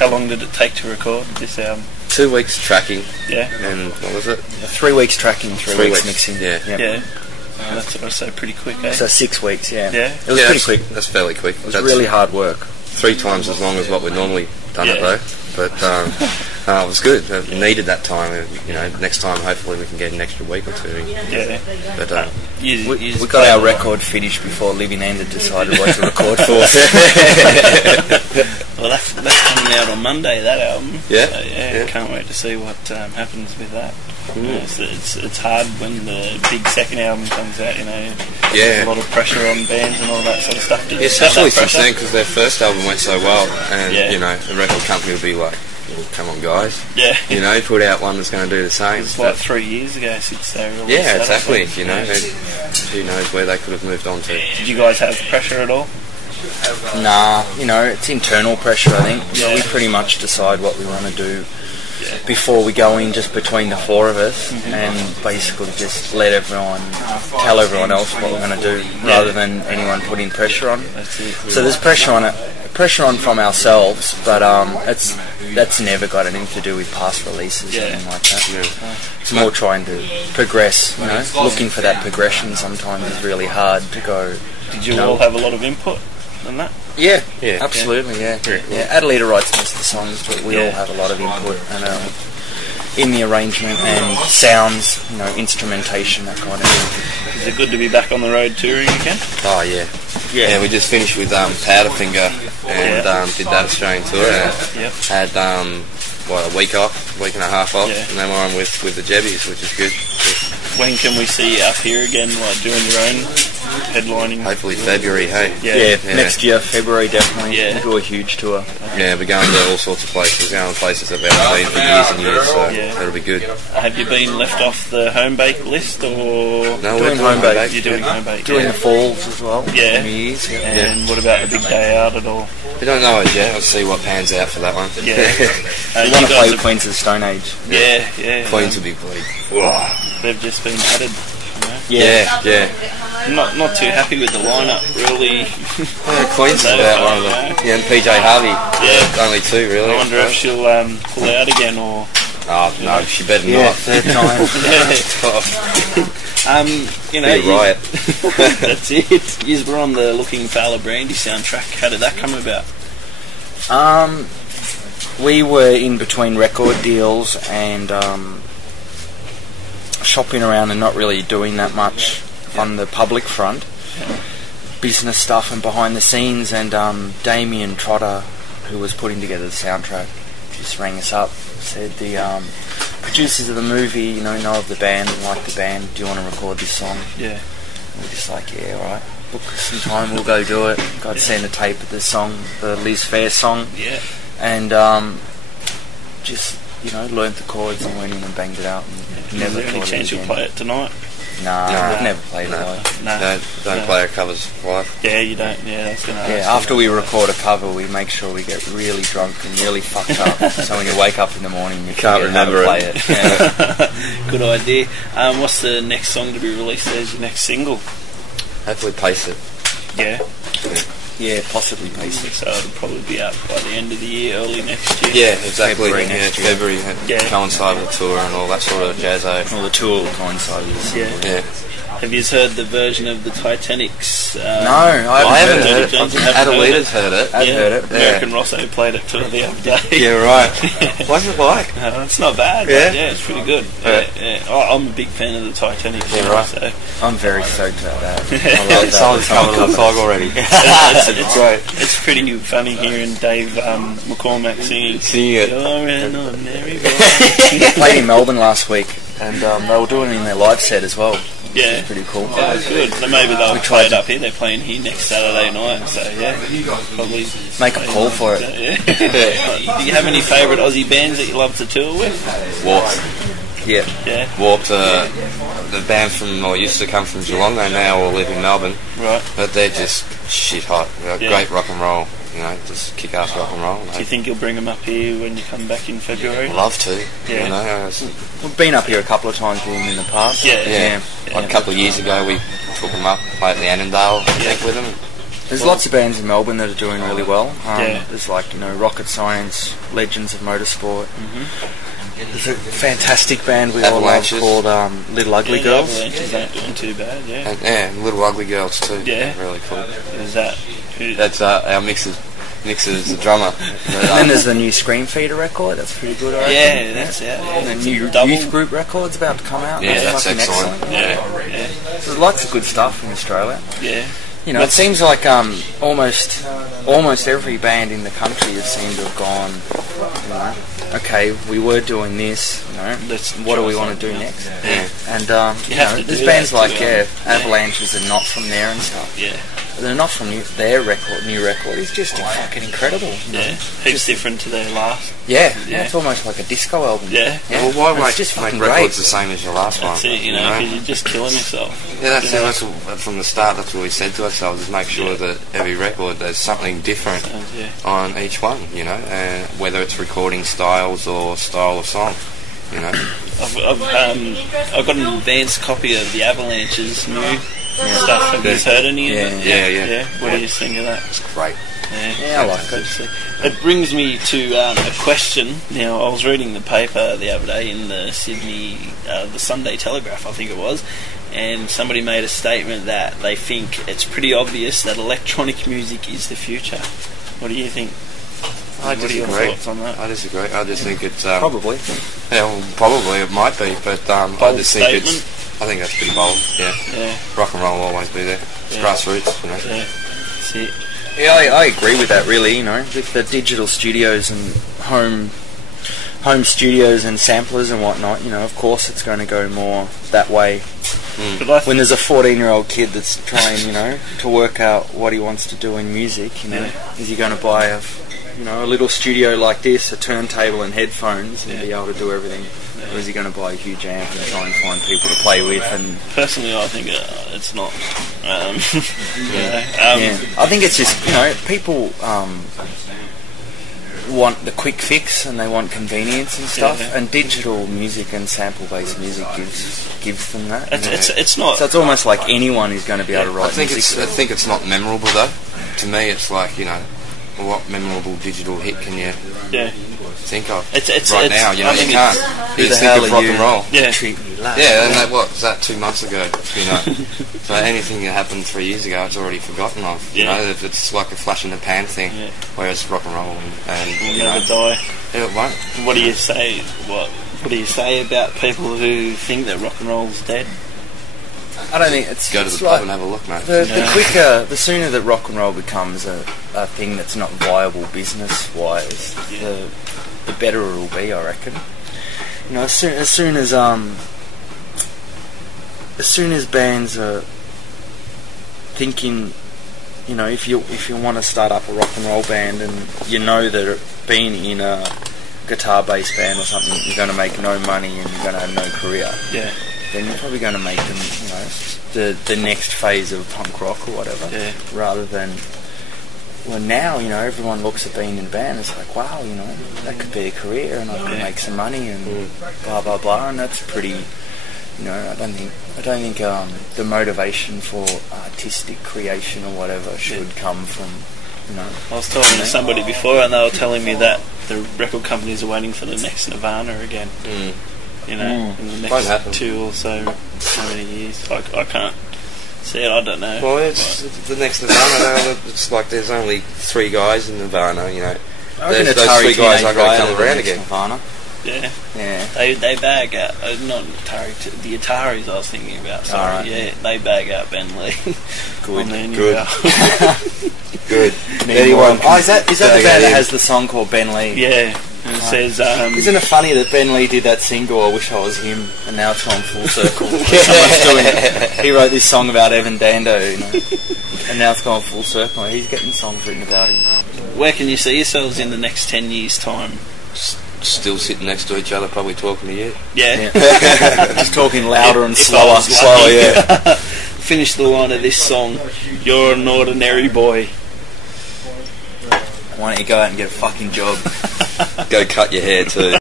How long did it take to record this album? 2 weeks tracking. Yeah. And what was it? 3 weeks tracking, 3 weeks mixing. Yeah. Yep. Yeah. That's what I say, pretty quick, eh? So 6 weeks, yeah. Yeah. It was pretty quick. That's fairly quick. It was really hard work. 3 times as long as what we'd normally done it though. But it was good. It needed that time. You know, next time hopefully we can get an extra week or 2. Yeah. But we got our record finished before Living End had decided what to record for. Well, that's coming out on Monday, that album. Yeah. So, yeah. Can't wait to see what happens with that. It's hard when the big second album comes out, you know. Yeah. There's a lot of pressure on bands and all that sort of stuff. Especially since then, because their first album went so well, and you know, the record company would be like, "Come on, guys, you know, put out one that's going to do the same." It's like 3 years ago since they released Yeah, that, exactly. You know, who knows where they could have moved on to. Did you guys have pressure at all? Nah, you know, it's internal pressure, I think. So we pretty much decide what we want to do before we go in, just between the 4 of us, and basically just let tell everyone else what we're going to do, rather than anyone putting pressure on. So there's pressure on from ourselves, but that's never got anything to do with past releases or anything like that. It's more trying to progress, you know. Looking for that progression sometimes is really hard to go. Did you all have a lot of input on that? Yeah, absolutely, yeah. Adelita writes most of the songs, but we all have a lot of input and in the arrangement and sounds, you know, instrumentation, that kind of thing. Is it good to be back on the road touring again? Oh yeah. Yeah, we just finished with Powderfinger and did that Australian tour. And had a week and a half off, and then we're on with the Jebbies, which is good. When can we see you up here again, like doing your own headlining? Hopefully February, hey? Yeah, next year, February definitely. Yeah. We'll do a huge tour. Yeah, we're going to all sorts of places. We're going to places that we haven't been for years and years, so that'll be good. Have you been left off the home bake list, or...? No, we're doing home bake. You're doing home bake. Doing the falls as well. Yeah. Years, And what about the big day out at all? We don't know it yet. I'll see what pans out for that one. Yeah. We want to play Queens of the Stone Age. Yeah. Queens will be big. They've just been added. Yeah. Not too happy with the lineup, really. Queen's is about one of them. Yeah, and PJ Harvey. Yeah. Only 2, really. I wonder if she'll pull out again, or... Oh, no, she better not. Third time. You know, riot. That's it. You were on the Looking Fowler Brandy soundtrack. How did that come about? We were in between record deals and shopping around and not really doing that much on the public front. Business stuff and behind the scenes, and Damien Trotter, who was putting together the soundtrack, just rang us up, said the producers of the movie, you know of the band and like the band, do you want to record this song? Yeah. And we're just like, yeah, alright, book some time, we'll go do it. Got to send a tape of the song, the Liz Fair song. Yeah. And just, you know, learnt the chords and went in and banged it out. And never any chance you'll play it tonight? Nah, I've never played it live. Don't play our covers live. Yeah, you don't. Yeah, that's gonna. Yeah, after we record a cover, we make sure we get really drunk and really fucked up. So when you wake up in the morning, you can't remember how to play it. Yeah. Good idea. What's the next song to be released as your next single? Hopefully, Pace It. Yeah. Yeah, possibly Pace It. So it'll probably be out by the end of the year, early next year. Yeah, exactly. February. Coincide with the tour and all that sort of jazzo. Well, the tour will coincide with it. Yeah. Have you heard the version of the Titanic's? No, I haven't heard it. Adelita's heard it. I've heard it. American Rosso played it to the other day. Yeah, right. What's it like? It's not bad. Yeah, it's pretty good. Yeah. I'm a big fan of the Titanic. Yeah, right. So. I'm very stoked about that. I love that. Someone's coming to the fog already. It's great. It's pretty funny hearing Dave McCormack singing it. They played in Melbourne last week, and they were doing it in their live set as well. Yeah, it's pretty cool. Yeah, it's good. So maybe they'll play it up here. They're playing here next Saturday night. So probably make a call for it. Do you have any favourite Aussie bands that you love to tour with? Warped. Yeah. Warped. The band used to come from Geelong. They now all live in Melbourne. Right. But they're just shit hot. Great rock and roll. You know, just kick-ass rock and roll. Do you think you'll bring them up here when you come back in February? I'd love to. Yeah. You know, we've been up here a couple of times with them in the past. Yeah. A couple of years ago, we took them up, played at the Annandale, with them. There's lots of bands in Melbourne that are doing really well. There's like, you know, Rocket Science, Legends of Motorsport. There's a fantastic band we all love called Little Ugly Girls. Avalanches aren't doing too bad, And Little Ugly Girls too. Yeah. Really cool. Is that... That's our Mixer's the drummer. And then there's the new Scream Feeder record, that's pretty good, I reckon. Yeah, that's out. And the new Youth Group record's about to come out. Yeah, that's excellent. Yeah. There's lots of good stuff in Australia. Yeah. You know, it seems like almost every band in the country has seemed to have gone, you know, okay, we were doing this, you know, what do we want to do next? Yeah. And, you know, there's bands like, Avalanches are not from there and stuff. Yeah. They're not from their new record is just fucking incredible. Yeah, heaps different to their last. Yeah, it's almost like a disco album. Yeah. Well, why make records the same as your last one? That's it, you know, because you're just killing yourself. Yeah, that's from the start, that's what we said to ourselves, is make sure that every record there's something different on each one, you know, whether it's recording styles or style of song, you know. I've got an advanced copy of the Avalanches' new stuff. Have you heard any of it? Yeah. What do you think of that? It's great. Yeah, I like it. It brings me to a question. Now, I was reading the paper the other day in the Sydney, the Sunday Telegraph, I think it was, and somebody made a statement that they think it's pretty obvious that electronic music is the future. What do you think? I disagree. What are your thoughts on that? I disagree. I just think it's... probably. Yeah, well, probably it might be, but I just think statement. I think that's pretty bold, yeah. Rock and roll will always be there. It's grassroots, you know. Yeah, that's it. Yeah, I agree with that, really, you know. With the digital studios and home studios and samplers and whatnot, you know, of course it's going to go more that way. But when there's a 14-year-old kid that's trying, you know, to work out what he wants to do in music, you know, is he going to buy a little studio like this, a turntable and headphones, and be able to do everything? Or is he going to buy a huge amp and try and find people to play with? And personally, I think it's not. I think it's just, you know, people want the quick fix and they want convenience and stuff, and digital music and sample-based music gives them that. It's not. So it's almost like anyone is going to be able to write music. I think it's not memorable though. To me, it's like, you know, what memorable digital hit can you think of right now? You know, you can't. You just think of rock and roll. Yeah. And that was that 2 months ago. You know, so anything that happened 3 years ago, it's already forgotten of. You know, it's like a flash in the pan thing. Whereas rock and roll and you never know, die. Yeah, it won't. What do you say? What do you say about people who think that rock and roll's dead? I don't think it's... Go to the pub and have a look, mate. The sooner that rock and roll becomes a thing that's not viable business-wise, the better it'll be, I reckon. You know, as soon as bands are thinking, you know, if you want to start up a rock and roll band and you know that being in a guitar-based band or something, you're going to make no money and you're going to have no career. Yeah. Then you're probably going to make them, you know, the next phase of punk rock or whatever, rather than... Well, now, you know, everyone looks at being in a band and it's like, wow, you know, that could be a career and I could make some money and blah, blah, blah, and that's pretty... You know, I don't think the motivation for artistic creation or whatever should come from, you know... I was talking to somebody before and they were telling me that the record companies are waiting for the next Nirvana again. You know, in the next 2 or so many years. I can't see it, I don't know. Well, it's the next Nirvana. It's like there's only 3 guys in Nirvana, you know. Those 3 guys are going to come around again. Nirvana. Yeah. They bag out, not Atari, the Ataris I was thinking about, sorry. Right. Yeah, they bag out Ben Lee. Good. Good. Is that the band that has the song called Ben Lee? Yeah. And it says... Isn't it funny that Ben Lee did that single, I Wish I Was Him, and now it's gone full circle? He wrote this song about Evan Dando, you know, and now it's gone full circle. He's getting songs written about him. Where can you see yourselves in the next 10 years' time? Still sitting next to each other, probably talking to you. Yeah. Just talking louder and slower, yeah. Finish the line of this song, you're an ordinary boy. Why don't you go out and get a fucking job? Go cut your hair too.